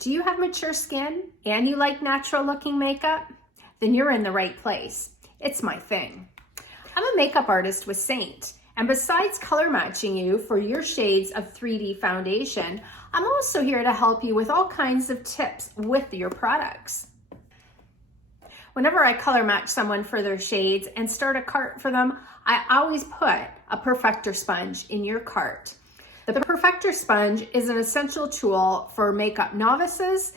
Do you have mature skin and you like natural looking makeup? Then you're in the right place. It's my thing. I'm a makeup artist with Saint, and besides color matching you for your shades of 3D foundation, I'm also here to help you with all kinds of tips with your products. Whenever I color match someone for their shades and start a cart for them, I always put a Perfector Sponge in your cart. The Perfector Sponge is an essential tool for makeup novices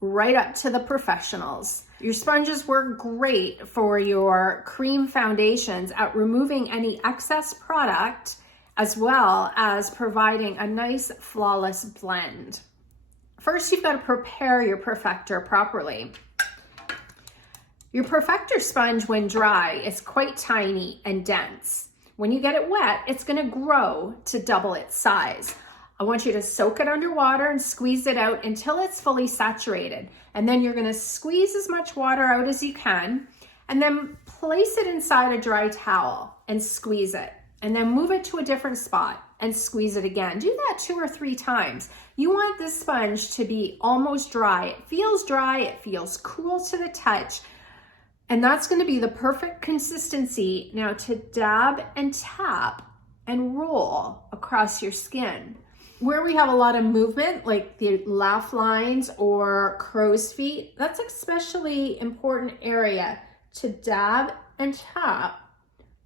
right up to the professionals. Your sponges work great for your cream foundations at removing any excess product, as well as providing a nice flawless blend. First, you've got to prepare your Perfector properly. Your Perfector sponge, when dry, is quite tiny and dense. When you get it wet, it's going to grow to double its size. I want you to soak it under water and squeeze it out until it's fully saturated. And then you're going to squeeze as much water out as you can, and then place it inside a dry towel and squeeze it. And then move it to a different spot and squeeze it again. Do that 2 or 3 times. You want this sponge to be almost dry. It feels cool to the touch. And that's going to be the perfect consistency now to dab and tap and roll across your skin. Where we have a lot of movement, like the laugh lines or crow's feet, that's especially important area to dab and tap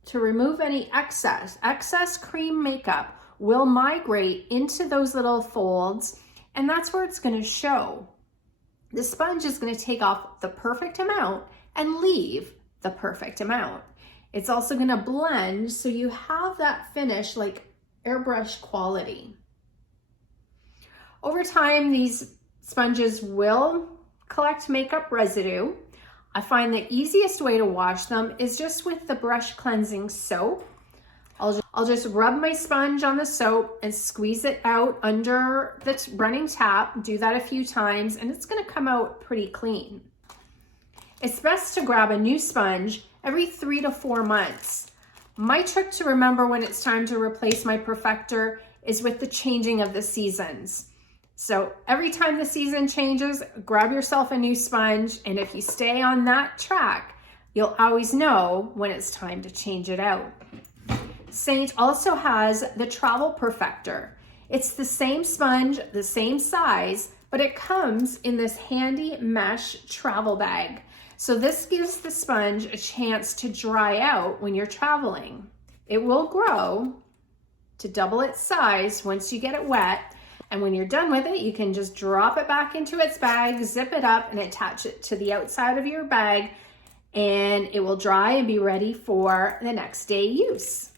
to remove any excess. Excess cream makeup will migrate into those little folds, and that's where it's going to show. The sponge is going to take off the perfect amount and leave the perfect amount. It's also going to blend so you have that finish like airbrush quality. Over time, these sponges will collect makeup residue. I find the easiest way to wash them is just with the brush cleansing soap. I'll just rub my sponge on the soap and squeeze it out under the running tap. Do that a few times and it's going to come out pretty clean. It's best to grab a new sponge every 3 to 4 months. My trick to remember when it's time to replace my Perfector is with the changing of the seasons. So every time the season changes, grab yourself a new sponge, and if you stay on that track, you'll always know when it's time to change it out. Saint also has the Travel Perfector. It's the same sponge, the same size, but it comes in this handy mesh travel bag. So this gives the sponge a chance to dry out when you're traveling. It will grow to double its size once you get it wet. And when you're done with it, you can just drop it back into its bag, zip it up, and attach it to the outside of your bag, and it will dry and be ready for the next day use.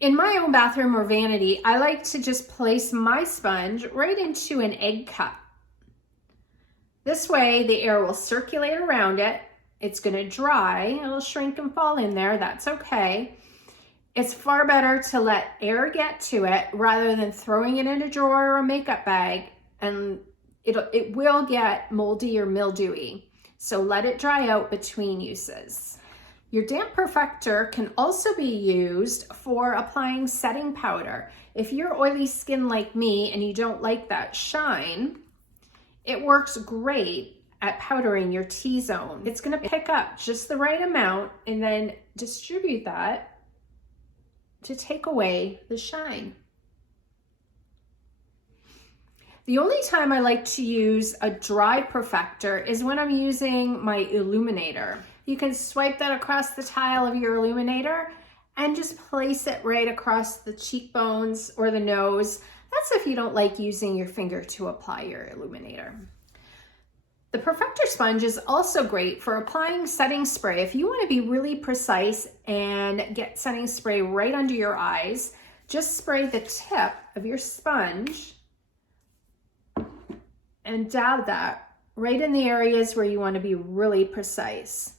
In my own bathroom or vanity, I like to just place my sponge right into an egg cup. This way, the air will circulate around it. It's going to dry. It'll shrink and fall in there. That's okay. It's far better to let air get to it rather than throwing it in a drawer or a makeup bag, and it will get moldy or mildewy. So let it dry out between uses. Your damp perfector can also be used for applying setting powder. If you're oily skin like me and you don't like that shine, it works great at powdering your T-zone. It's going to pick up just the right amount and then distribute that to take away the shine. The only time I like to use a dry perfector is when I'm using my Illuminator. You can swipe that across the tile of your Illuminator and just place it right across the cheekbones or the nose. That's if you don't like using your finger to apply your Illuminator. The Perfector sponge is also great for applying setting spray. If you want to be really precise and get setting spray right under your eyes, just spray the tip of your sponge and dab that right in the areas where you want to be really precise.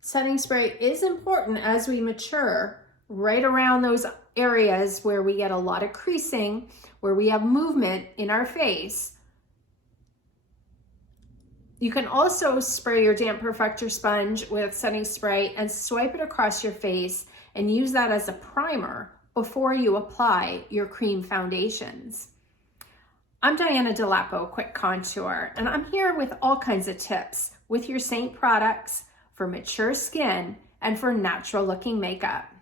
Setting spray is important as we mature, right around those areas where we get a lot of creasing, where we have movement in our face. You can also spray your damp perfector sponge with setting spray and swipe it across your face and use that as a primer before you apply your cream foundations. I'm Diana Delapo, Quick Contour, and I'm here with all kinds of tips with your Saint products for mature skin and for natural looking makeup.